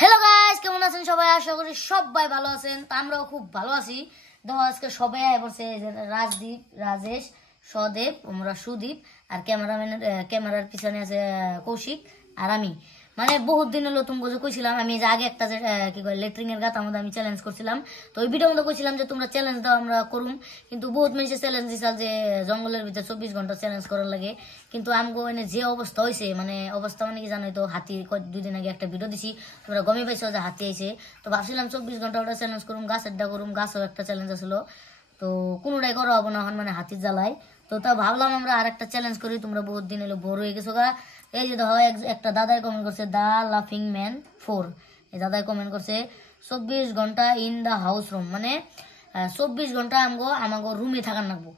Hello guys, কেমন আছেন সবাই? আশা করি সবাই ভালো আছেন। তো আমরাও খুব ভালো আছি। দেখো আজকে সবাই বলছে রাজদীপ, রাজেশ, সদেব, আমরা সুদীপ, আর ক্যামেরার পিছনে আছে কৌশিক আর আমি। মানে বহুত দিন হলো তুমি কইছিলাম আমি যে আগে একটা যে কি কয় লেট্রিং এর গাতার মধ্যে আমি চ্যালেঞ্জ করছিলাম। তো ওই ভিডিওর মধ্যে কইছিলাম যে তোমরা চ্যালেঞ্জ দাও, আমরা করুম। কিন্তু বহুত মানুষ চ্যালেঞ্জ দিছাল যে জঙ্গলের ভিতরে 24 ঘন্টা চ্যালেঞ্জ করার লাগে। কিন্তু আমগো এনে যে অবস্থা হয়েছে, মানে অবস্থা মানে কি জানোই তো, হাতি 2 দিন আগে একটা ভিডিও দিছি, তোমরা গমে পাইছো যে হাতি আইছে। তো ভাবছিলাম 24 ঘন্টা ওটা চ্যালেঞ্জ করুম, গাছেরটা করুম, গাছও একটা চ্যালেঞ্জ আসলো। তো কোনোটাই করা হবো না এখন, মানে হাতির জ্বালায়। তো তা ভাবলাম আমরা আর একটা চ্যালেঞ্জ করি, তোমরা বহুত দিন এলো বোর হয়ে গেছো গা। এই যে দেখো একটা দাদাই কমেন্ট করছে, দা লাফিং ম্যান 4। এই দাদাই কমেন্ট করছে 24 ঘন্টা ইন দা হাউস রুম, মানে 24 ঘন্টা আমাগো রুমে থাকার লাগবো।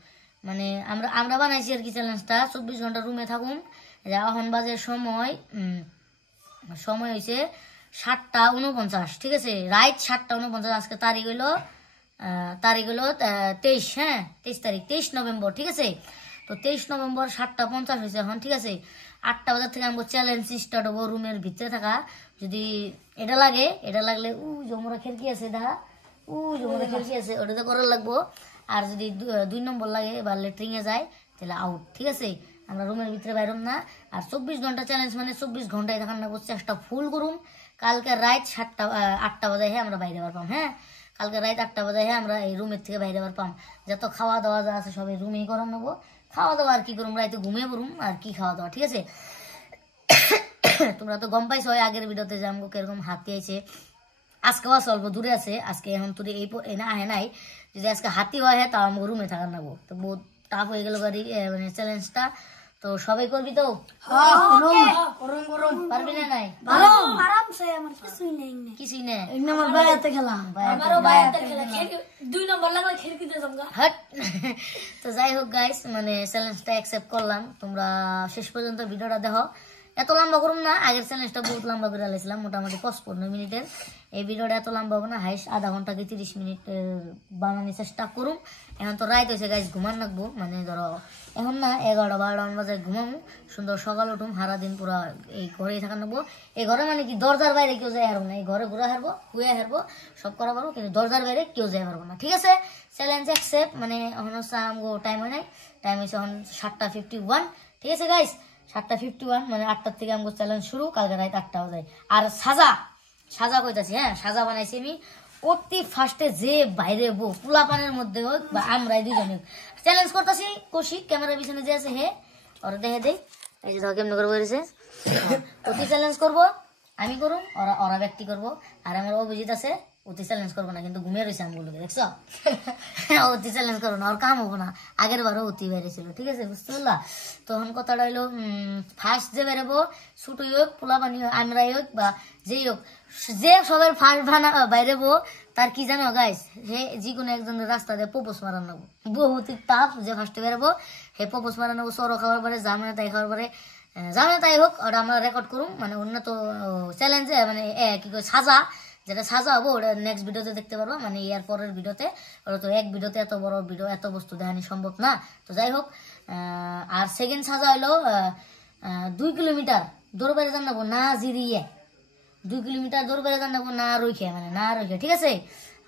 মানে আমরা আমরা বানাইছি আর কি চ্যালেঞ্জটা, 24 ঘন্টা রুমে থাকুন। এখন বাজে সময় হয়েছে 7:49, ঠিক আছে, রাইট 7:49। আজকে তারিখ হইলো 23, হ্যাঁ 23 তারিখ, 23 নভেম্বর, ঠিক আছে। তো 23 নভেম্বর 7:50 হয়েছে এখন, ঠিক আছে। 8টা বাজার থেকে আমাকে চ্যালেঞ্জ স্টার্ট হবো রুমের ভিতরে থাকা। যদি এটা লাগলে জমরা খেলকি আছে, দেখা জমরা খেলকি আছে, ওটাতে করার লাগবো। আর যদি 2 নম্বর লাগে বা লেট্রিং এ যায় তাহলে আউট, ঠিক আছে। আমরা রুমের ভিতরে বাইরম না। আর 24 ঘন্টা চ্যালেঞ্জ মানে 24 ঘন্টায় দেখার লাগবো, চেষ্টা ফুল করুম। কালকে রাত 8টা বাজে আমরা বাইরে পারপাম, হ্যাঁ কালকে রাত 8টা বাজে আমরা এই রুমের থেকে বাইরে পারপাম। যত খাওয়া দাওয়া যা আছে সবাই রুমেই করার নেবো। খাওয়া দাওয়া আর কি করুম, রাইতে ঘুমিয়ে পড়ুম আর কি খাওয়া দাওয়া, ঠিক আছে। তোমরা তো গম পাইছো আগের ভিডিওতে যে আমাকে কিরকম হাতি আইছে। আজকেও অল্প দূরে আছে, আজকে এখন তুই এই আহে নাই। যদি আজকে হাতি হয় তাও আমাকে রুমে থাকার নেবো। তো বহুত টাফ হয়ে গেল মানে চ্যালেঞ্জটা। তো সবাই করবি তো? পারবি না? নাই কিছুই নেই। তো যাই হোক গাইস, মানে চ্যালেঞ্জটা অ্যাকসেপ্ট করলাম। তোমরা শেষ পর্যন্ত ভিডিওটা দেখো। এত লম্বা করুম না, আগের চ্যালেঞ্জটা বহুত লম্বা করে লাইছিলাম, মোটামুটি 55 মিনিটের। এই ভিডিওটা এত লম্বা হবে না, হাইস্ট আধা ঘন্টা কি 30 মিনিট বানানোর চেষ্টা করুম। এখন তো রাইত হয়েছে গাইস, ঘুমান রাখবো। মানে ধরো এখন না 11-12 বাজে ঘুমাবো, সুন্দর সকাল উঠুম, সারা দিন পুরা এই ঘরেই থাকা নেবো। এই ঘরে মানে কি দরজার বাইরে কেউ যাই হারবো না, এই ঘরে ঘুরা হারবো, শুয়ে হারবো, সব করা পারবো, কিন্তু দরজার বাইরে কেউ যাই পারবো না, ঠিক আছে। Challenge accept. মানে এখন হচ্ছে আমগো টাইম হয় নাই, টাইম হয়েছে এখন 7:51, ঠিক আছে গাইস। 7:51 মানে 8টার থেকে আমগো চ্যালেঞ্জ শুরু, কালকে রাত 8টা বাজে। আর সাজা কইতাছি, হ্যাঁ সাজা বানাইছি আমি। অতি ফার্স্টে যে বাইরে পোলা পানের মধ্যে হোক বা আমরাই দুজনে চ্যালেঞ্জ করতেছি। কৌশিক ক্যামেরার পিছনে যে আছে হে, ওরা দেখে দেই। এই যে ধর কেমন করে বলেছে, অতি চ্যালেঞ্জ করবো আমি করুম, ওরা ব্যক্তি করবো। আর আমার অভিজিৎ আছে, অতি চ্যালেঞ্জ করবো না, কিন্তু ঘুমিয়ে রয়েছে আমগুলোকে, দেখছো। অতি চ্যালেঞ্জ করবো না, ওর কাম হবো না। আগের বারও অতি বাইরে ছিল, ঠিক আছে, বুঝতে পারলা। তখন কথাটা হইলো ফার্স্ট যে বেরোবো, ছুটুই হোক, পোলা পানি হোক, আমরাই হোক বা যেই হোক, যে সবার ফার্স্ট বাইরেবো তার কি জানো গাইস, হে যে কোনো একজনের রাস্তা দিয়ে প্রপোজ মারান নেবো। বহুত টাফ, যে ফার্স্টে বেরোবো হে প্রপোজ মারান নেবো। সরো খাওয়ার পরে জামানা তাই খাওয়ার পরে জামানা তাই হোক, ওটা আমরা রেকর্ড করুম। মানে অন্য তো চ্যালেঞ্জে মানে কি করে সাজা, যেটা সাজা হবো ওটা নেক্সট ভিডিওতে দেখতে পারবো, মানে এর পরের ভিডিওতে। ওটা তো এক ভিডিওতে এত বড় ভিডিও, এত বস্তু দেখানি সম্ভব না। তো যাই হোক, আর সেকেন্ড সাজা হইলো 2 কিলোমিটার দৌড় বেড়ে যান নেবো না জিরিয়ে, 2 কিলোমিটার দৌড় বেড়ে যান নেবো না রইখে, মানে না রইখে, ঠিক আছে।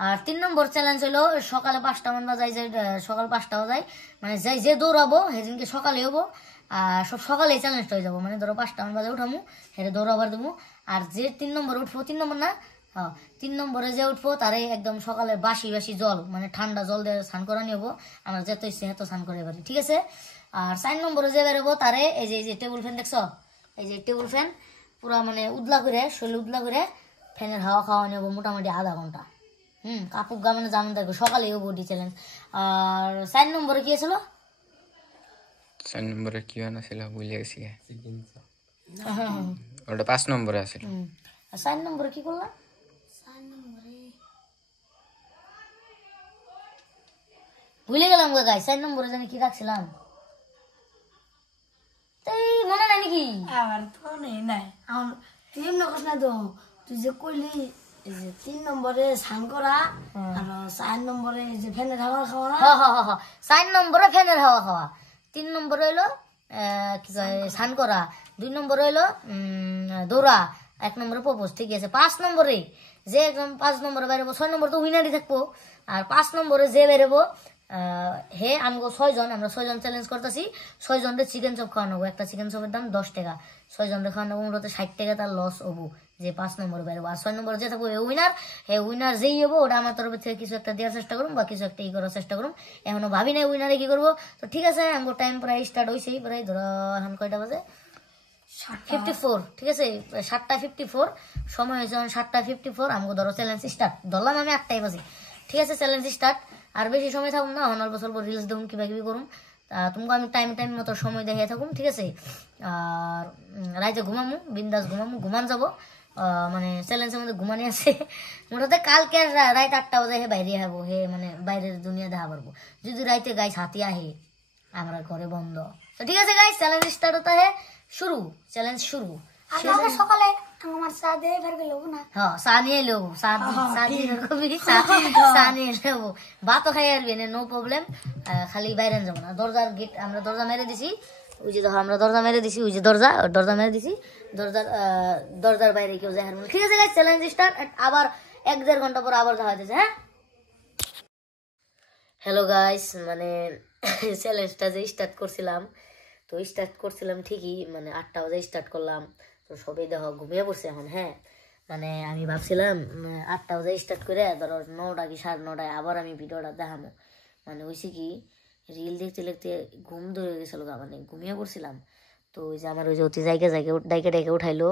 আর 3 নম্বর চ্যালেঞ্জ হইলো সকালে 5টা বাজায়, সকাল 5টা বাজায়, মানে যাই যে দৌড়াবো সেদিনকে সকালে হবো। আর সব সকালে চ্যালেঞ্জটা হয়ে যাবো, মানে ধরো 5টা বাজে উঠামু, হেরে দৌড়াবার দেবো। আর যে 3 নম্বরে উঠবো, 3 নম্বর না, 3 নম্বরে যে উঠবো তারে একদম সকালে বাসি জল, মানে ঠান্ডা জল দিয়ে স্নান করা নিবো। আমরা যেত ইচ্ছে হেতো স্নান করে পারি, ঠিক আছে। আর 4 নম্বরে যে বেরোবো তারে এই যে টেবিল ফ্যান দেখছো, এই যে টেবিল ফ্যান পুরা মানে উদলা করে, শরীর উদলা করে ফ্যানের হাওয়া খাওয়া নেবো মোটামুটি আধা ঘন্টা। কাপুক গা মানে জামান থাকবে, সকালে বডি চ্যালেঞ্জ। আর 4 নম্বরে কি ছিল, 4 নম্বরে কি ছিল ভুলে গেছি, ওটা 5 নম্বরে আছে। 4 নম্বরে কি করলাম, ভুলে গেলাম গো গাই। 4 নম্বরে জানি কি রাখছিলাম, তাই মনে নাই নাকি? আমার তো নাই, আমার তুই এমনি কস না তো, তুই যে কইলি এই যে 3 নম্বরে স্নান করা, আর 4 নম্বরে যে ফ্যানের হাওয়া খাওয়া। 4 নম্বরে ফ্যানের হাওয়া খাওয়া, 3 নম্বরে হইলো কি কয় স্নান করা, 2 নম্বরে হইলো দৌড়া, 1 নম্বরে প্রপোজ, ঠিক আছে। 5 নম্বরে যে একদম 5 নম্বরে বেরোবো, 6 নম্বর তো উইনারই থাকবো। আর 5 নম্বরে যে বেরোবো হে আমগো 6 জন, আমরা 6 জন চ্যালেঞ্জ করতেছি। 6 জনের চিকেন চপ খাওয়ানো, একটা চিকেন চপের দাম 10 টাকা। 6 জনের খাওয়ানো মূলত 60 টাকা তার লস হবো যে 5 নম্বরে বেরোবো। আর 6 নম্বরে যে থাকবো হে উইনার যেই হবো ওটা আমার তরফ থেকে কিছু একটা দেওয়ার চেষ্টা করুম বা কিছু একটা করার চেষ্টা করুম। এখনো ভাবি নাই উইনারে কি করবো। তো ঠিক আছে, আমগো টাইম প্রায় স্টার্ট হয়েছেই, প্রায় ধরো এখন কয়টা বাজে 54, ঠিক আছে 7:54 সময় হয়েছে, 7:54। আমাকে ধরো চ্যালেঞ্জ স্টার্ট, ধরলাম আমি 8টায় বাজে, ঠিক আছে চ্যালেঞ্জ স্টার্ট। আর বেশি সময় থাকুন না, অল্প স্বল্প রিলস দেখুন কিবা কিবি করুন। তোমাকে আমি টাইম মতো সময় দেখিয়ে থাকুন, ঠিক আছে। আর রাইতে ঘুমামু, বিন্দাস ঘুমান যাবো। মানে চ্যালেঞ্জের মধ্যে ঘুমানি আছে। মোটাতে কালকে রাত 8টা বাজে হে বাইরে হবো, হে মানে বাইরের দুনিয়া দেখা পারবো। যদি রাইতে গাইস হাতি আহে, আমরা ঘরে বন্ধ। তো ঠিক আছে গাইস, চ্যালেঞ্জ স্টার্ট হতা হে, শুরু চ্যালেঞ্জ শুরু। আগে সকালে আমার চা দিয়ে ফের গেল না। হ্যাঁ চা নিয়ে এলো, চা নিয়ে এলো, ভাতও খাই আসবি না, নো প্রবলেম। খালি বাইরে যাবো না। দরজার গেট আমরা দরজা মেরে দিছি, ওই যে দেখো আমরা দরজা মেরে দিছি, ওই যে দরজা মেরে দিছি। দরজার বাইরে কেউ যায়, ঠিক আছে গাইস চ্যালেঞ্জ স্টার্ট। আবার 1-1.5 ঘন্টা পর আবার দেখা হইতেছে। হ্যাঁ হ্যালো গাইস, মানে চ্যালেঞ্জটা যে স্টার্ট করছিলাম ঠিকই, মানে 8টা বাজে স্টার্ট করলাম। তো সবাই দেখো ঘুমিয়ে পড়ছে এখন। হ্যাঁ মানে আমি ভাবছিলাম 8টা বাজে স্টার্ট করে ধরো 9টা কি 9:30টায় আবার আমি ভিডিওটা দেখাবো। মানে হয়েছে কি, রিল দেখতে ঘুম ধরে গেছিল, মানে ঘুমিয়ে পড়ছিলাম। তো ওই যে আমার ওই যে অতি ডাইকে উঠাইলো,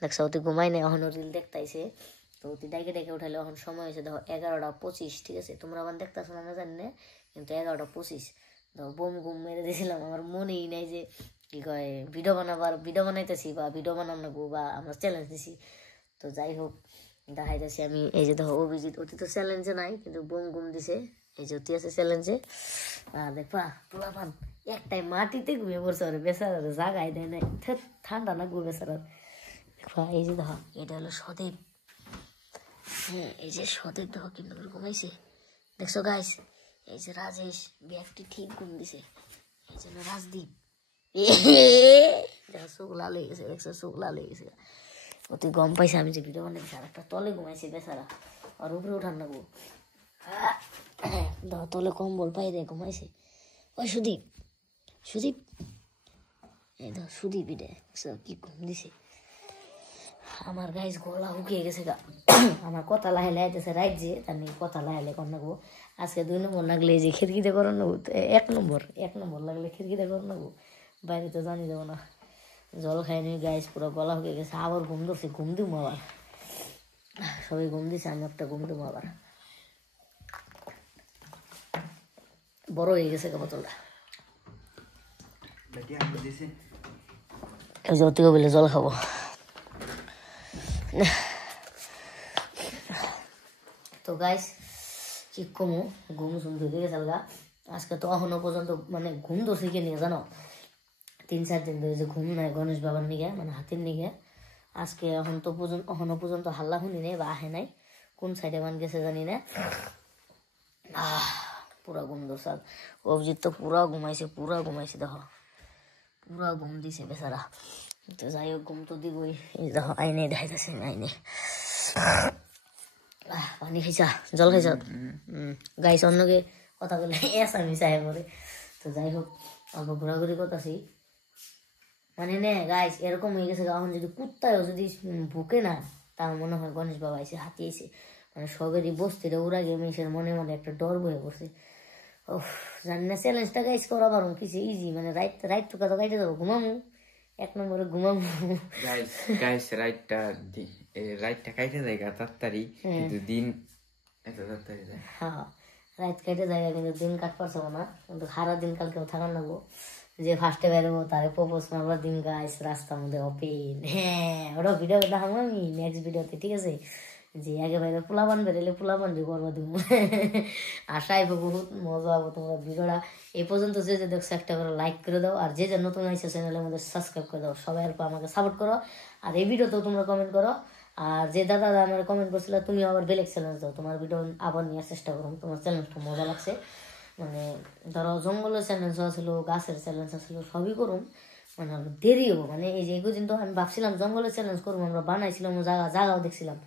দেখছো অতি ঘুমাই নেই, এখনও রিল দেখতাইছে। তো অতি ডাইকে উঠাইলো, এখন সময় হয়েছে দেখো 11:25, ঠিক আছে। তোমরা আবার দেখতেছো না জানি না, কিন্তু 11:25। তো বোম ঘুম মেরে দিয়েছিলাম, আমার মনেই নাই যে কি কয় ভিডিও বানাইতেছি বা ভিডিও বানাবো বা আমরা চ্যালেঞ্জ দিছি। তো যাই হোক দেখাইতেছি আমি, এই যে দেখো অভিজিৎ, অতি তো চ্যালেঞ্জে নাই কিন্তু বোম ঘুম দিছে। এই যে অতি আছে চ্যালেঞ্জে। দেখবা পোলাপান একটাই মাটিতে ঘুমিয়ে পড়ছে, ওরে বেচারার জাগাই দেয় নাই, ঠান্ডা লাগবো বেচারার। দেখবা এই যে দেখো এটা হলো সদেব। হ্যাঁ এই যে সদেব দেখো কিন্তু ঘুমাইছে, দেখছো গাইস। এই যে রাজেশ ব্যাগটি ঠিক ঘুম দিছে, এই জন্য রাজদীপ চোখ লাল হয়ে গেছে, দেখছো চোখ লাল হয়ে গেছে। অতি গম পাইছে আমি যে ভিডিও বানাইছি। আর একটা তলে ঘুমাইছে বেচারা, আর উপরে উঠান না গো, তলে কম্বল পাই রে ঘুমাইছে। ওই সুদীপ এই ধর সুদীপ ইডে কি ঘুম দিছে। আমার গাইস গলা শুকিয়ে গেছে গা। আমার কথা লাহে লাইতেছে রাইট যে তার নিয়ে কথা লাহে কর নাগবো। আজকে 2 নম্বর লাগলে এই যে খিড়কিতে করার নেবো, 1 নম্বর লাগলে খিড়কিতে কর নেবো, বাইরে তো জানি যাবো না। জল খাইনি গাইস, পুরো গলা শুকিয়ে গেছে। আবার ঘুম ধরছে, ঘুম দিব আবার, সবাই ঘুম দিছে, আমি একটা ঘুম দেবো আবার। বড় হয়ে গেছে বোতলটা। অতি বলে জল খাবো। তো গাইস কি কমু, ঘুম ধরে গেছে গা। আজকে তো এখনো পর্যন্ত মানে ঘুম ধরছে কে নিয়ে জানো, 3-4 দিন ধরে যে ঘুম নাই গণেশ বাবার নিগে, মানে হাতির নিগে। আজকে এখনো পর্যন্ত হাল্লা শুনি নেই বা আহে নাই, কোন সাইডে মান গেছে জানি না। পুরা ঘুম ধরছে। অভিজিৎ তো পুরা ঘুমাইছে দেখো, পুরা ঘুম দিছে বেচারা। তো যাই হোক ঘুম তো দিবই। দেখো আইনে দেখাইতেছে, আইনে পানি খাইছা, জল খাইছা গাইছ, অন্যকে কথা বলে আমি চাই পরে। তো যাই হোক অল্প ঘোরাঘুরি করতেছি, মানে নে গাইস এরকম হয়ে গেছে। এখন যদি কুত্তায়ও যদি ভুকে না, তার মনে হয় গণেশ বাবা এসে হাতি এসে, মানে সবেরই বস্তিটা উড়া গিয়ে মেয়েছের মনে একটা ডর বয়ে পড়ছে। ও জানি না চ্যালেঞ্জটা গাইস করা পারো কিছু ইজি, মানে রাইট তো কথা গাইতে যাবো, ঘুমামু 1 নম্বরে ঘুমামু। গাইস রাইটটা কাইটে যায় তাড়াতাড়ি, কিন্তু দিন এত তাড়াতাড়ি যায়। হ্যাঁ রাইট কাটে যায়, কিন্তু দিন কাট পারছো না, কিন্তু সারা দিন কালকেও থাকার লাগবো। যে ফার্স্টে বেরোবো তারে প্রপোজ মারবার দিন গাইস রাস্তার মধ্যে ওপেন। হ্যাঁ ওটা ভিডিও দেখাবো আমি নেক্সট ভিডিওতে, ঠিক আছে। যে আগে বাইরে পোলাপান বেরোলে পোলাপান যে করবো দিব। আশা আইবো বহুত মজা হবো। তোমরা ভিডিওটা এই পর্যন্ত যে দেখছো একটা করে লাইক করে দাও, আর যে নতুন আইসো চ্যানেলের মধ্যে সাবস্ক্রাইব করে দাও। সবাই অল্প আমাকে সাপোর্ট করো, আর এই ভিডিওতেও তোমরা কমেন্ট করো। আর যে দাদা আমার কমেন্ট করছিল তুমি আবার বেলেগ চ্যালেঞ্জ দাও, তোমার ভিডিও আবার নেওয়ার চেষ্টা করো, তোমার চ্যালেঞ্জটা মজা লাগছে। মানে ধরো জঙ্গলের চ্যালেঞ্জ ছিল, গাছের চ্যালেঞ্জ ছিল, সবই করুন, মানে আরো দেরি হবো। মানে এই যে এগুদিন তো আমি ভাবছিলাম জঙ্গলে চ্যালেঞ্জ করবো, আমরা বানাইছিলাম জায়গাও দেখছিলাম,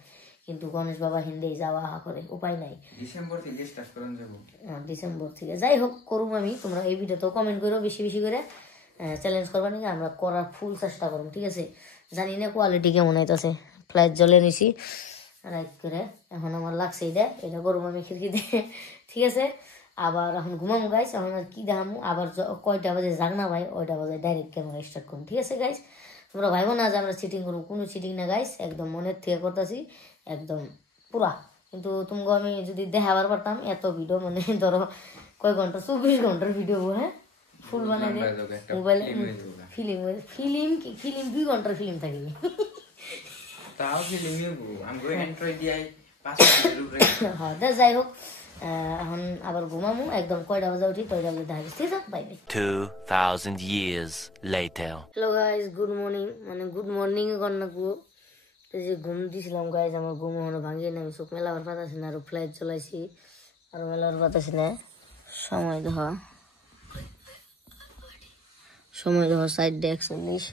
কিন্তু গণেশ বাবা হিন্দি যাওয়া করে উপায় নাই, ডিসেম্বর থেকে স্টার্ট করুন যাবো। ডিসেম্বর থেকে যাই হোক করুম আমি। তোমরা এই ভিডিওতেও কমেন্ট করো বেশি বেশি করে, চ্যালেঞ্জ করবা নাকি আমরা করার ফুল চেষ্টা করবো, ঠিক আছে? জানি না কোয়ালিটি কেমন হইতেছে, ফ্লাইট জ্বলে নিছি রাইট করে, এখন আমার লাগছে এটা করবো আমি খিড়কিতে, ঠিক আছে? আবার এখন ঘুমামো গাইস, এখন আর কি দেখামো, আবার কয়টা বাজে জাগনা ভাই ওইটা বাজে ডাইরেক্ট ক্যামেরা স্টার্ট করুন, ঠিক আছে গাইস? তোমরা ভাইবো না যে আমরা চিটিং করবো, কোনো চিটিং না গাইস, একদম মনের থেকে করতেছি একদম পুরা। কিন্তু তোমাকে আমি যদি দেখাবার পারতাম এত ভিডিও, মানে ধরো কয় ঘন্টা, 24 ঘন্টার ভিডিও, হ্যাঁ ফুল বানাই দিয়ে মোবাইলে ফিল্ম 2 ঘন্টার ফিল্ম থাকি। তাও ফিল্মই আমগো এন্ড্রয়েড দিয়াই 5 মিনিটের উপরে। হ্যাঁ যাই হোক, এখন আবার ঘুমামু, একদম কয়টা বাজে উঠি কয়টা বাজে দেখা যাচ্ছে, ঠিক আছে? Bye bye. 2000 years later. Hello guys, good morning, মানে গুড মর্নিং কন্যা গো। এই যে ঘুম দিছিলাম গাইস, আমার ঘুম এখনো ভাঙিয়ে না, আমি চোখ মেলাবার পাতাছি না, আরো ফ্লাইট চলাইছি আরো মেলাবার পাতাছি না। সময় দেখা 41:41।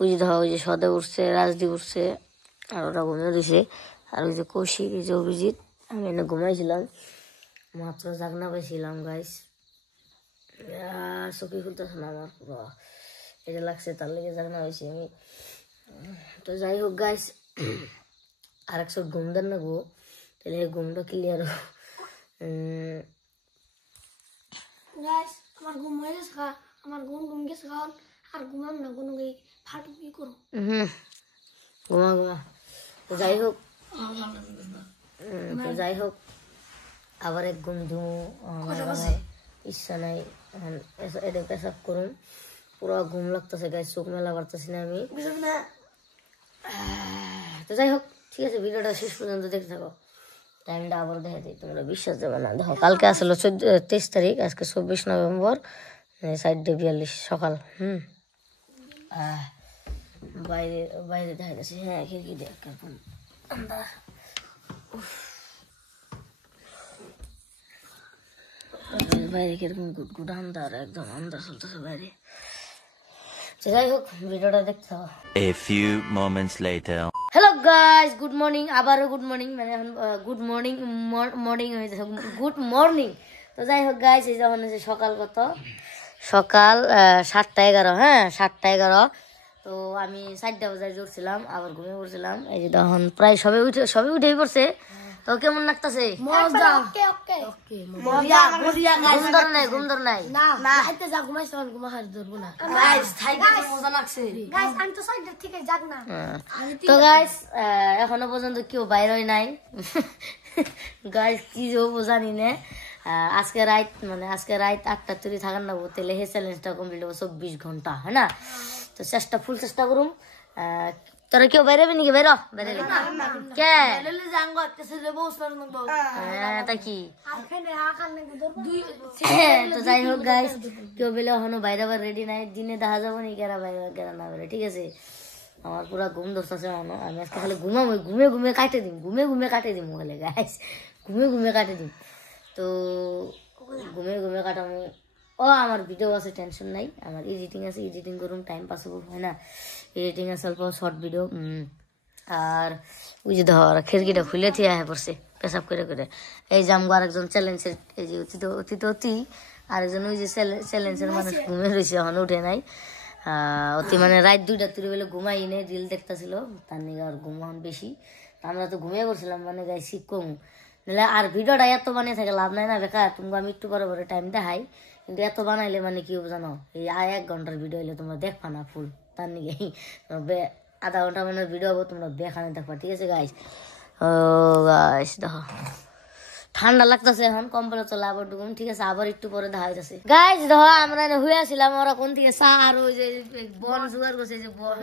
ওই যে ওই যে সদে উঠছে, রাজদীপ উঠছে, আর ওরা ঘুমিয়ে দিছে, আর ওই যে কৌশিক, এই যে অভিজিৎ, আমি এনে ঘুমাইছিলাম, মাত্র জাগনা পাইছিলাম গাইস, চোখে খুলতেছে না আমার পুরো, এটা লাগছে তার লেগে জাগনা হয়েছে আমি। তো যাই হোক গাইস, আর 100 ঘুম দেন না গো, তাহলে ঘুমটা ক্লিয়ার। গাইস আমার ঘুম হয়ে গেছে, আমার ঘুম গেছে, কারণ আর ঘুমাম না, কোনো ফাটু কি করো। ঘুমা। তো যাই হোক আবার এক ঘুম ধুমু, ইচ্ছা নাই, এটা পেশাব করুন, পুরো ঘুম লাগতেছে গাইস, চোখ মেলা পারতেছি না আমি। তো যাই হোক ঠিক আছে, ভিডিওটা শেষ পর্যন্ত দেখতে থাকো, টাইমটা আবার দেখে দিই, তোমরা বিশ্বাস দেবে না। দেখো কালকে আসলো 23 তারিখ, আজকে 24 নভেম্বর, 4:42 সকাল। বাইরে দেখা গেছে, হ্যাঁ খিড়কি দেখ বাইরে কিরকম গুট আন্দার, একদম আন্দার চলতেছে বাইরে। যাই হোক ভিডিওটা দেখতে হবে। A few moments later. Hello guys, good morning, আবারও গুড মর্নিং, মানে এখন গুড মর্নিং হয়েছে, গুড মর্নিং। তো যাই হোক গাইস, এই যখন সকাল কত, সকাল 7:11, হ্যাঁ 7:11। তো আমি 4টা বাজায় জুড়ছিলাম, আবার ঘুমিয়ে পড়ছিলাম। এই যে তখন প্রায় সবে উঠেই পড়ছে। তো কেমন লাগতেছে? ঘুম ধর নাই তো গাইস, এখনো পর্যন্ত কেউ বাইর হয় নাই গাইস, কি যাবো জানি না। আজকে রাত 8টা তৈরি থাকার না, তাহলে হে চ্যালেঞ্জটা কমপ্লিট হবো 24 ঘন্টা, হ্যাঁ না? তো ফুল চেষ্টা করুম। তোরা কেউ বাইরে নাকি? বেরো বাইরে কে কি? তো যাই হোক গাইস, কেউ বেলে এখনো বাইরে আবার রেডি নাই, দিনে দেখা যাবো নি কেরা বাইরে কেরা না বেরো, ঠিক আছে? আমার পুরা ঘুম ধরতেছে, আমি আজকে খালি ঘুমে কাটে দিম, ঘুমে কাটে দিম বলে গাইস, ঘুমে কাটে দিম। তো ঘুমে কাটামো। আমার ভিডিও আছে, টেনশন নাই, আমার এডিটিং আছে, এডিটিং করুন, টাইম পাস হবো, হয় না? এডিটিং আছে অল্প শর্ট ভিডিও। আর ওই যে ধর খিড়কিটা খুলে থিয়া হয়ে পড়ছে পেশাব করে। এই যে আমগো আরেকজন চ্যালেঞ্জের, এই যে অতি আরেকজন ওই যে চ্যালেঞ্জের মানুষ ঘুমে রয়েছে, এখন উঠে নাই। অতি মানে রাত 2টা তুলে বেলে ঘুমাই নেই, রিল দেখতেছিল, তার নিয়ে আর ঘুমান বেশি। আমরা তো ঘুমিয়ে পড়ছিলাম, মানে গাই শিখ কম আর ভিডিওটা এত বানিয়ে থাকে লাভ নাই না, বেকার। তোমাকে আমি একটু পরে টাইম দেখাই, কিন্তু এত বানাইলে মানে কি হবে জানো, এই 1 ঘন্টার ভিডিও হইলে তোমরা দেখবা না ফুল, তার নিয়ে আধা ঘন্টা মানে ভিডিও হবো, তোমরা বেখানে দেখবা, ঠিক আছে গাইস? ও গাইস দেখো ঠান্ডা লাগতেছে, এখন কম্বল চলে আবার ঢুকুম, ঠিক আছে? আবার একটু পরে দেখা যাচ্ছে গাইস। দেখো আমরা হয়ে আসছিলাম, ওরা কোন থেকে চা আর ওই যে বন সুগার করছে, যে বন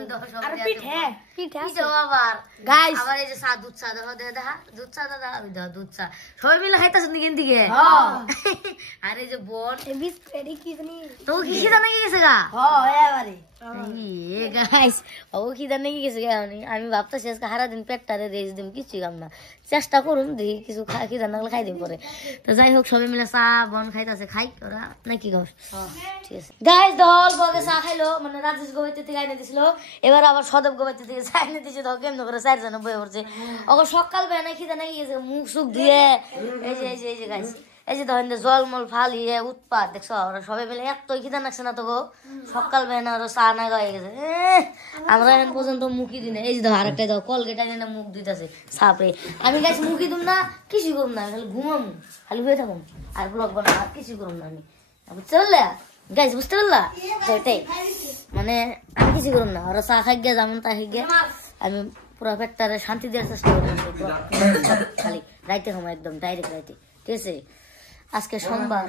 আবার গাইস, আবার এই যে চা, দুধ চা, দেখো দেখা দুধ চা, দাদা আমি দেখো দুধ চা, সবাই মিলে খাইতেছেন দিকেন দিকে। আর এই যে বন তো কি জানা গেছে গা, গাইস ও খিদা নাকি গেছে আমি ভাবতেছি আজকে সারাদিন পেটটারে রেস্ট দিম কিছুই কাম না চেষ্টা করুন দেখি কিছু খিদা না খাই দিম পরে তো যাই হোক সবাই মিলে চা বন খাইতেছে খাই ওরা নাকি গাছ ঠিক আছে গাইস দল বগে চা খাইলো মানে রাজেশ গোবাইতে থেকে আইনে দিছিল এবার আবার সদব গোবাইতে থেকে চা আইনে দিছে তো কেমন করে 4 জন বয়ে পড়ছে ওকে সকাল বেলা খিদা নাকি গেছে মুখ সুখ ধুয়ে এই যে গাইস এই যে ধরেন জলমল ফালিয়ে উৎপাত দেখছো ওরা সবাই মিলে এতই খিদা লাগছে না তো গো সকাল বেলা ওরা চা না গায়ে গেছে আমরা এখন পর্যন্ত মুখই দিই না এই যে ধর আরেকটা দাও কলগেট আনি না মুখ দিতেছে সাপে আমি গাইছি মুখই দিম না কিছু করুম না খালি ঘুমাম খালি হয়ে থাকুম আর ব্লগ বানাবো আর কিছু করুম না আমি চললে গাইস বুঝতে পারলা ওইটাই মানে আমি কিছু করুম না ওরা চা খাই গিয়ে যেমন তা খাই গিয়ে আমি পুরো পেটটারে শান্তি দেওয়ার চেষ্টা করি খালি রাইতে সময় একদম ডাইরেক্ট রাইতে ঠিক আছে আজকে সোমবার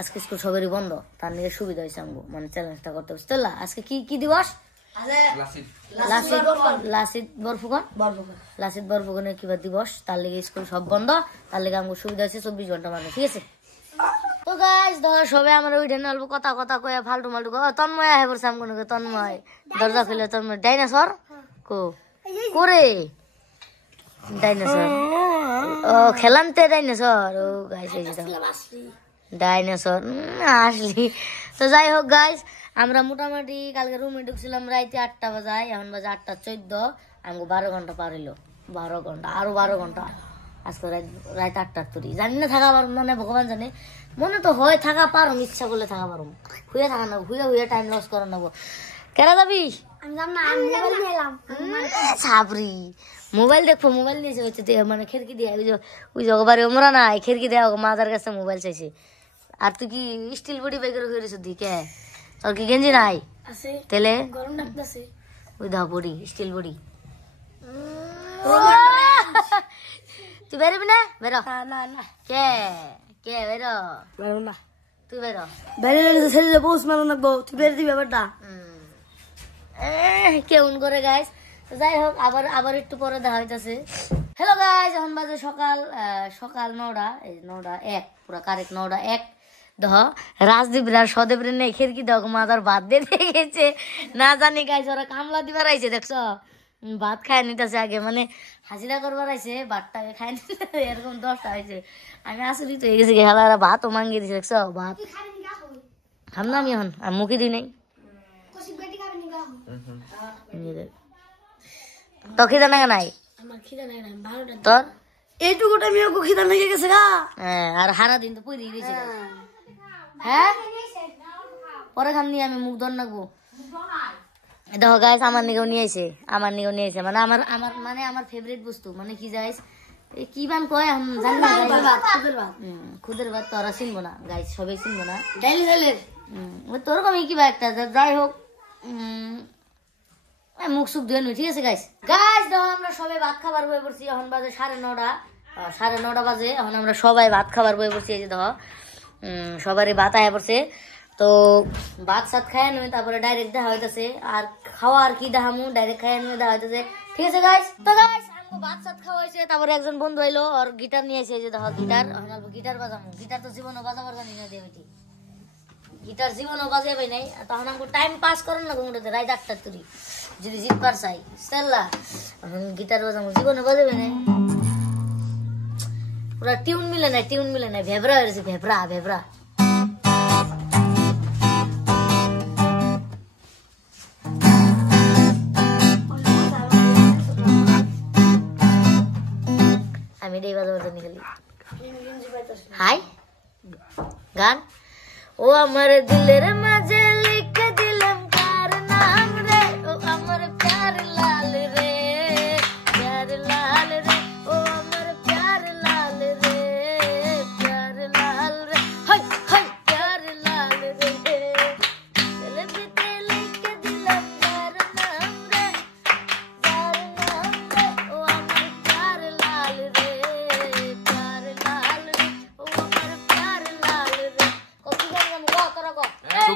আজকে স্কুল সবারই বন্ধ তার নিয়ে সুবিধা হয়েছে আমগো মানে চ্যালেঞ্জটা করতে বুঝতে পারলা আজকে কি দিবস লাসিদ বরফুকনের কিবা দিবস তার লেগে স্কুল সব বন্ধ তার লেগে আমগো সুবিধা হয়েছে 24 ঘন্টা মানে ঠিক আছে তো গাইস ধর সবাই আমরা উঠে নালবো কথা কয়ে ফালতু মালতু তন্ময় আহে পড়ছে আমগো তন্ময় দরজা খুলে তন্ময় ডাইনোসর করে ডাইনোসর ও খেলানতে ডাইনোসর ও গাইস এই যে ডাইনোসর আসলি তো যাই হোক গাইস আমরা মোটামুটি কালকে রুমে ঢুকছিলাম রাইতে 8টা বাজায় এখন বাজে 8:14 আমাকে 12 ঘন্টা পার হইলো 12 ঘন্টা আরো 12 ঘন্টা আজকে রাত 8:30 জানি না থাকা পারুম না ভগবান জানে মনে তো হয় থাকা পারুম ইচ্ছা করলে থাকা পারুম হুয়ে থাকা নেবো হুয়ে টাইম লস করে নেবো কেরা যাবি ছাবরি মোবাইল দেখবো মোবাইল নিয়েছে হচ্ছে মানে খিড়কি দিয়ে ওই জগবারে ওমরা না খিড়কি দেওয়া মাদার কাছে মোবাইল চাইছে আর তুই কি স্টিল বডি বাইকের হয়েছিস দিকে তোর কি গেঞ্জি নাই তেলে ওই দাও বডি স্টিল বডি তুই বেরোবি না বেরো কে বেরো না তুই বেরো বেরিয়ে বস মানো নাকবো তুই বের দিবি ব্যাপারটা কেমন করে গাইস যাই হোক আবার একটু পরে দেখা হইতাছে হ্যালো গাইস এখন বাজে সকাল 9টা এই 9:01 পুরা কারেক্ট 9:01 দেখ রাজদীপ আর সদেব রে নেই খিড়কি দেখ মাদার ভাত দিয়ে গেছে না জানি গাইস ওরা কামলা দিবার আইছে দেখছো ভাত খায় নিতেছে আগে মানে হাজিরা করবার আইছে ভাতটাকে খাই নিতে এরকম 10টা হয়েছে আমি আসলেই তো হয়ে গেছি খেলা ভাতও মাঙ্গিয়ে দিছে দেখছো ভাত খাম না আমি এখন আমি মুখে দিই নাই তো খিদা নাগা নাই তোর এইটুকু টাইম খিদা লেগে গেছে গা আর সারা দিন তো পড়ে গেছে হ্যাঁ পরে খাম নিয়ে আমি মুখ ধর নাকবো দেখো গাইস আমার নিকেও নিয়ে আইছে মানে আমার ফেভারিট বস্তু মানে কি গাইস কি বান কয় জানি না খুদের ভাত তো ওরা চিনবো না গাইস সবাই চিনবো না তোর রকমই কিবা একটা যাই হোক মুখ সুখ ধুয়ে ঠিক আছে গাইস দেখো আমরা সবাই ভাত খাবার বয়ে পড়ছি এখন বাজে 9:30 বাজে এখন আমরা সবাই ভাত খাবার বয়ে পড়ছি এই যে দেখো সবারই ভাত আয়া পড়ছে তো ভাত সাত খায় নয় তারপরে ডাইরেক্ট দেখা হইতেছে আর খাওয়া আর কি দেখামু ডাইরেক্ট খায় নয় দেখা হইতেছে ঠিক আছে গাইস তো গাইস আমগো ভাত সাত খাওয়া হয়েছে তারপরে একজন বন্ধু আইলো আর গিটার নিয়ে এসে যে দেখো গিটার বাজামু গিটার তো জীবনও বাজাবার জানি না দেবেটি গিটার জীবনও বাজাবে নাই তখন আমাকে টাইম পাস করেন না ঘুমোতে রাত 8টা তুরি যদি জিতবার চাই সাল্লা গিটার বাজামু জীবনে বাজাবে না পুরা টিউন মিলে না ভেবরা হয়েছে ভেবরা আমি এটাই বাজাবার জানি খালি হাই গান ও আমার দিলের মাঝে লিখে দিলাম কার নাম রে ও আমার প্যার লাল রে ও আমার প্যার লাল রে হাই প্যার লাল রে দিল ভিতরে লিখে দিলাম কার নাম রে ও আমার প্যার লাল রে ও আমার প্যার লাল রে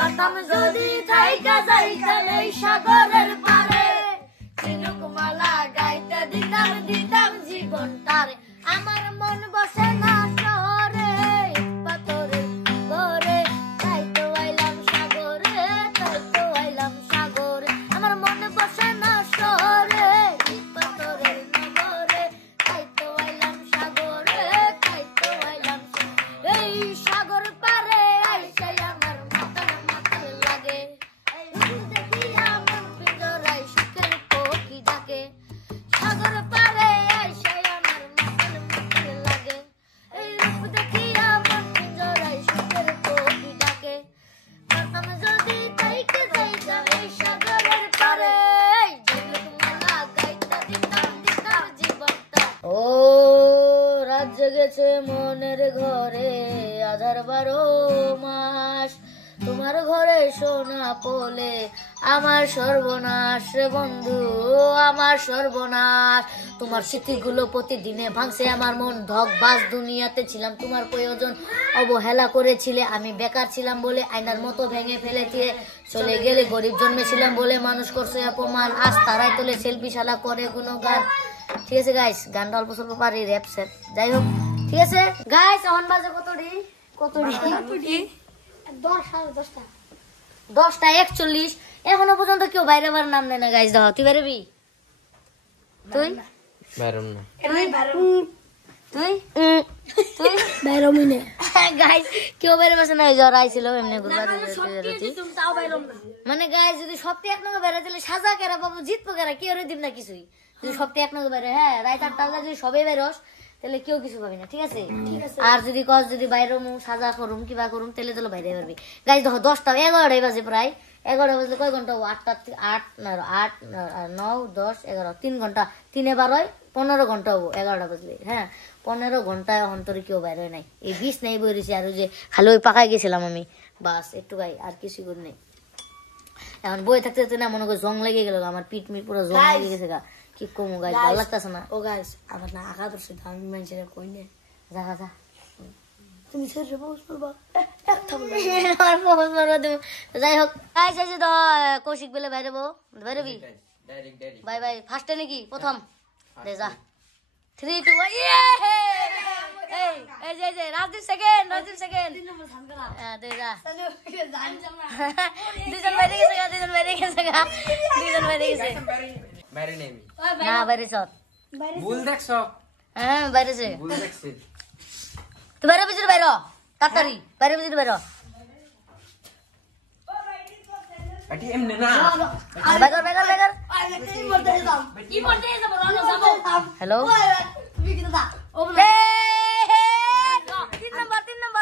পাতাম যদি থাইকা যাইতাম এই সাগরের পারে ঝিনুক মালা গাইতে দিতাম দিতাম জীবনটারে আমার মন বসে না শহরে পাথরে ঘরে তাই তো আইলাম সাগরে তাই তো আইলাম সাগরে আমার মন বসে না শহরে পাথরের নগরে তাই তো আইলাম সাগরে তাই তো আইলাম এই সাগর পারে আইসাই আমার মাতাল মাতাল লাগে দেখি আমার পিঞ্জরায় সুখের পক্ষী ডাকে সাগর পারে আইসাই আমার মাতাল মাতাল লাগে এই রূপ দেখি আমার পিঞ্জরায় সুখের পক্ষী ডাকে পাতাম যদি তাইকে যাইতাম এই সাগরের পারে ঝিনুক মালা গাইতা দিতাম দিতাম জীবনটা ও রাত জেগেছে মনের ঘরে আধার 12 মাস তোমার ঘরে সোনা পোলে আমার সর্বনাশ রে বন্ধু আমার সর্বনাশ তোমার স্মৃতিগুলো প্রতিদিনে ভাঙছে আমার মন ধকবাজ দুনিয়াতে ছিলাম তোমার প্রয়োজন অবহেলা করেছিলে আমি বেকার ছিলাম বলে আয়নার মতো ভেঙে ফেলেছিলে চলে গেলে গরিব জন্মেছিলাম বলে মানুষ করছে অপমান আজ তারাই তোলে সেলফি শালা করে গুণগান ঠিক আছে গাইস গানটা অল্প স্বল্প পারি র্যাপ সেট যাই হোক ঠিক আছে গাইস এখন বাজে কতটি 10:41 এখনো পর্যন্ত কেউ বাইরে বার নাম নেয় না গাইস দাও তুই বেরবি তুই বাইরম না তুই তুই বাইরমিনে গাইস কেউ বাইরে বসে না জ্বর আইছিল এমনি ঘুরবার মানে গাইস যদি সপ্তাহে 1 নম্বর বেড়ে দিলে সাজা কেরা বাবু জিতবো কেরা কেউ দিন না কিছুই যদি সপ্তাহে 1 নম্বর বেড়ে হ্যাঁ রাত 8টা যদি সবাই বেরোস তাহলে কেউ কিছু পাবি না ঠিক আছে আর যদি কস যদি বাইরে সাজা করুম কিবা করুম তাহলে তো বাইরে পারবি গাইস দেখো 10টা 11 বাজে প্রায় 11 বাজলে কয় ঘন্টা 8টা 8 9 10 11 3 ঘন্টা 3 12 15 ঘন্টা হবো 11টা বাজলে হ্যাঁ 15 ঘন্টায় অন্তরে কেউ বাইরে নাই এই 20 নাই বইরেছি আর যে খালি ওই পাকায় গেছিলাম আমি বাস একটু গাই আর কিছু করে নেই এখন বই থাকতে থাকতে না মনে করে জং লেগে গেল আমার পিঠ মিট পুরো জং লেগে গেছে গা কি কমু গাইস ভালো লাগতেছে না ও গাইস আমার না আঁকা পড়ছে আমি মানুষের কই না যা যা তুমি ছেড়ে বস বলবা আর ফোন মারবা দেব যাই হোক গাইস এই যে তো কৌশিক বেলে বাইরেবো বাইরেবি ডাইরেক্ট বাই বাই ফার্স্টে নাকি প্রথম দে যা 3 2 1 এই যে রাজদীপ সেকেন্ড হ্যাঁ দে যা দুজন বাইরে গেছে বাইরে নেই না বাইরে সব ভুল দেখছ হ্যাঁ বাইরেছে ভুল দেখছি তুই বাইরে বিজির বাইর তাড়াতাড়ি বাইরে বিজির বাইর আটি এমনে না বাইর হ্যালো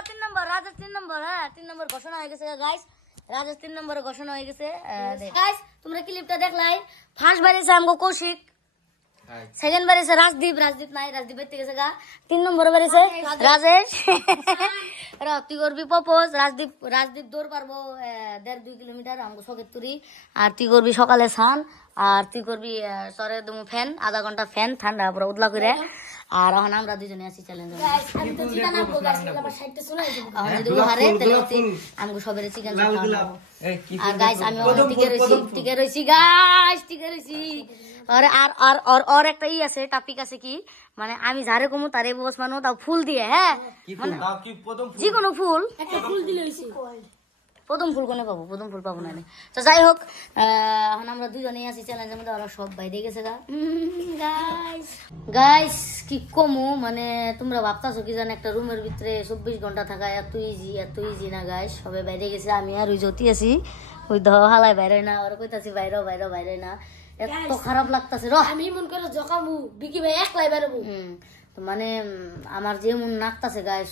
তিন নম্বর রাজেশ 3 নম্বর হ্যাঁ 3 নম্বর ঘোষণা হয়ে গেছে গাইস রাজেশ 3 নম্বরে ঘোষণা হয়ে গেছে গাইস তোমরা ক্লিপটা দেখলাই ফার্স্ট বারেছে আমগো কৌশিক সেকেন্ড বারেছে রাজদীপ নাই রাজদীপ বেতে গেছে গা 3 নম্বরে বারেছে রাজেশ তুই করবি প্রপোজ রাজদীপ দৌড় পারবো 1.5-2 কিলোমিটার আমগো সকেতুরি আর তুই করবি সকালে স্নান আর তুই করবি সরে দুমু ফ্যান আধা ঘন্টা ফ্যান ঠান্ডা পুরো উদলা করে আর এখন আমরা দুজনে আছি চ্যালেঞ্জ এখন যদি ও হারে তাহলে আমগো সবের চিকেন আর গাইস আমি টিকে রইছি আর একটা আছে টপিক আছে কি মানে আমি যারে কমু তারে বস মানো তাও ফুল দিয়ে হ্যাঁ মানে যে কোনো ফুল একটা ফুল দিলে হইছে প্রথম ফুল কোনে পাবো প্রথম ফুল পাবো না তো যাই হোক এখন আমরা দুজনেই আছি চ্যালেঞ্জের মধ্যে ওরা সব বাইরে গেছে গাইস কি কমু মানে তোমরা ভাবতাছো কি জানো একটা রুমের ভিতরে 24 ঘন্টা থাকা এত ইজি না গাইস সবাই বাইরে গেছে আমি আর ওই জ্যোতি আছি ওই হালাই বাইরে না আর কইতাছি বাইরে না এত খারাপ লাগতাছে আমি মন করে জকামু বিকি ভাই একলাই বেরবো তো মানে আমার যে মন নাকতাছে গাইস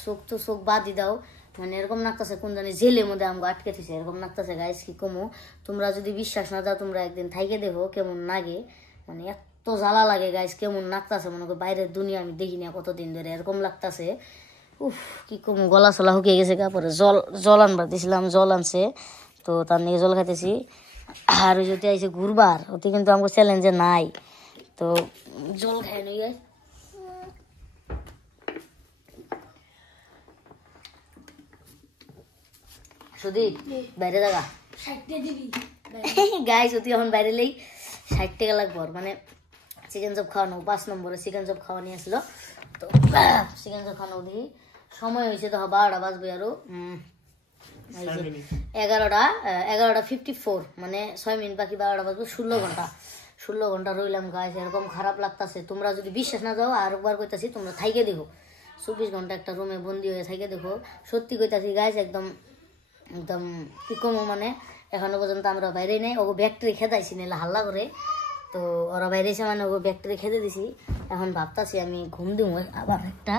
চোখ বাদি দাও মানে এরকম নাকতাছে কোন জানি জেলের মধ্যে আমগো আটকে থইছে এরকম নাকতাছে গাইস কি কমু তোমরা যদি বিশ্বাস না দাও তোমরা একদিন থাইকে দেখো কেমন লাগে মানে এত জ্বালা লাগে গাইস কেমন নাকতাছে মনে করো বাইরের দুনিয়া আমি দেখি না কতদিন ধরে এরকম লাগতাছে উফ কি কমু গলা চলা শুকিয়ে গেছে গা পরে জল আনবার দিছিলাম জল আনছে তো তার নিয়ে জল খাইতেছি আর ওই যদি আইসে ঘুরবার ওতে কিন্তু আমগো চ্যালেঞ্জে নাই তো জল খাই নই গাইস সুদীপ বাইরে জায়গা 60 টাকা দিবি গাইস অতি এখন বাইরে লেই 60 টাকা লাগবে মানে চিকেন চপ খাওয়ানো 5 নম্বরে চিকেন চপ খাওয়া নিয়ে আসলো তো চিকেন চপ খাওয়ানো দিই সময় হয়েছে তো 12টা বাজবে আরো 11:54 মানে 6 মিনিট বাকি 12টা বাজবে 16 ঘন্টা রইলাম গাইস এরকম খারাপ লাগতাছে তোমরা যদি বিশ্বাস না যাও আর একবার কইতাছি তোমরা থাইকে দেখো 24 ঘন্টা একটা রুমে বন্দি হয়ে থাইকে দেখো সত্যি কইতাছি গাইস একদম কি কমো মানে এখনো পর্যন্ত আমরা বাইরে নেই ওগো ব্যাকটেরি খেদাইছি নাহলে হাল্লা করে তো ওরা বাইরে এসে মানে ওগো ব্যাকটেরি খেতে দিছি এখন ভাবতাছি আমি ঘুম দিব আবার একটা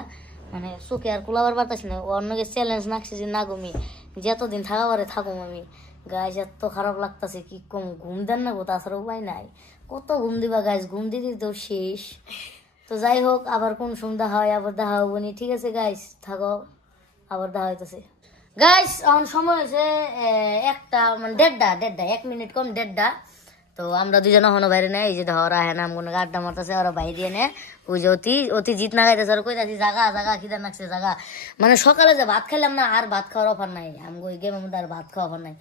মানে চোখে আর কুলাবার পারতাছি না অন্যকে চ্যালেঞ্জ নাকছি যে না ঘুমি যতদিন থাকা পারে থাকুম আমি গাইস এত খারাপ লাগতাছে কি কম ঘুম দেন না গো তাছাড়া উপায় নাই কত ঘুম দিবা গাইস ঘুম দিতে তো শেষ তো যাই হোক আবার কোন সন্ধ্যা হয় আবার দেখা হবো নি ঠিক আছে গাইস থাকো আবার দেখা হইতেছে গাইস এখন সময় হয়েছে একটা মানে 1:30 1 মিনিট কম 1:30 তো আমরা দুজন এখনো বাইরে নেই এই যে ধরা হ্যাঁ নাম কোনো আড্ডা মারতেছে ওরা বাইরে এনে ওই যে অতি জিত না গাইতেছে আর কইতাছি জাগা খিদা নাকছে জাগা মানে সকালে যে ভাত খাইলাম না আর ভাত খাওয়ার অফার নাই আমি ওই গেমের মধ্যে আর ভাত খাওয়া অফার নাই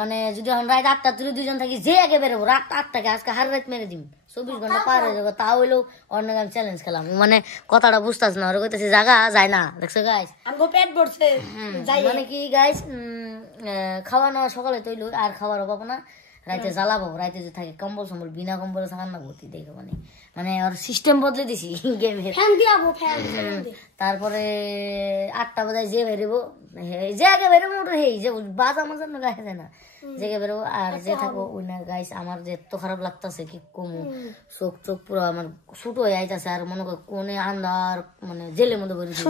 মানে যদি এখন রাত 8টা তুই দুজন থাকি যে আগে বেরোবো রাত 8টাকে আজকে হার রাত মেরে দিম 24 ঘন্টা পার হয়ে যাবো তা হইলেও অন্য আমি চ্যালেঞ্জ খেলাম মানে কথাটা বুঝতেছ না ওরা কইতেছে জাগা যায় না দেখছো গাইস আমগো পেট ভরছে মানে কি গাইস খাওয়ানো সকালে তৈল আর খাওয়ার অভাব না রাইতে জ্বালাবো রাইতে যে থাকে কম্বল সম্বল বিনা কম্বলে থাকার না গতি দেখো মানে ওর সিস্টেম বদলে দিছি গেমের ফ্যান দিয়াবো ফ্যান তারপরে 8টা বাজায় যে বেরোবো যে আগে বেরোবো ওটা হেই যে বাজা মাজার না গায়ে যায় না জেগে বেরোবো আর যে থাকবো ওই না গাইস আমার যে এত খারাপ লাগতেছে কি কমু চোখ পুরো আমার ছোট হয়ে আইতাছে আর মনে কর কোনে আন্ধার মানে জেলের মধ্যে বেরিয়েছে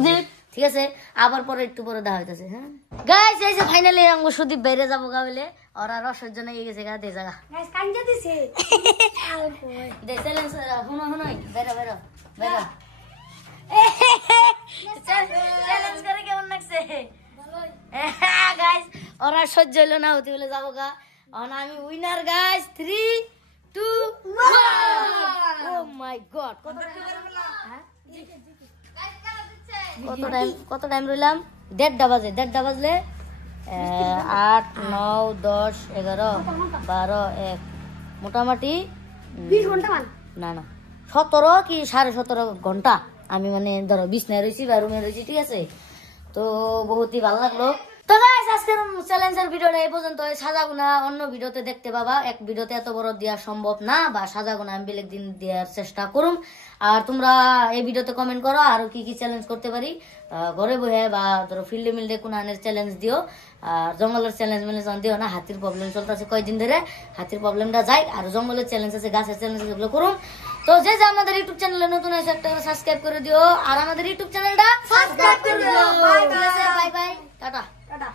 ঠিক আছে আবার পরে একটু পরে দেখা হইতাছে হ্যাঁ গাইস এই যে ফাইনালি আমরা সুদীপ বাইরে যাবো গা বলে ওরা রসের জন্য এগিয়ে গেছে গা দে জায়গা গাইস কাঞ্জা দিছে দে চ্যালেঞ্জ হুনো বেরো চ্যালেঞ্জ করে কেমন লাগছে গাইস ওরা সহ্য হইলো না হতে বলে যাবো গা এখন আমি উইনার গাইস 3 2 1 ও মাই গড কত টাইম রইলাম 1:30 বাজলে 8 9 10 11 12 1 মোটামুটি 20 ঘন্টা মান না 17 কি 17.5 ঘন্টা আমি মানে ধরো বিছনায় রয়েছি বা রুমে রয়েছি ঠিক আছে তো বহুতই ভালো লাগলো তো গাইস আজকের চ্যালেঞ্জের ভিডিওটা এই পর্যন্ত সাজাগুনা অন্য ভিডিওতে দেখতে পাবা এক ভিডিওতে এত বড় দেওয়া সম্ভব না বা সাজাগুনা আমি বেলেগ দিন দেওয়ার চেষ্টা করুম আর তোমরা এই ভিডিওতে কমেন্ট করো আর কি চ্যালেঞ্জ করতে পারি ঘরে বসে বা ধরো ফিল্ডে মিল্ডে কোন আনের চ্যালেঞ্জ দিও আর জঙ্গলের চ্যালেঞ্জ দিও না হাতির প্রবলেম চলতেছে কয়েকদিন ধরে হাতির প্রবলেমটা যাই আর জঙ্গলের চ্যালেঞ্জ আছে গাছের চ্যালেঞ্জ এগুলো করুম তো যে আমাদের ইউটিউব চ্যানেলে নতুন এসে একটা সাবস্ক্রাইব করে দিও আর আমাদের ইউটিউব চ্যানেলটা সাবস্ক্রাইব করে দিও বাই বাই টাটা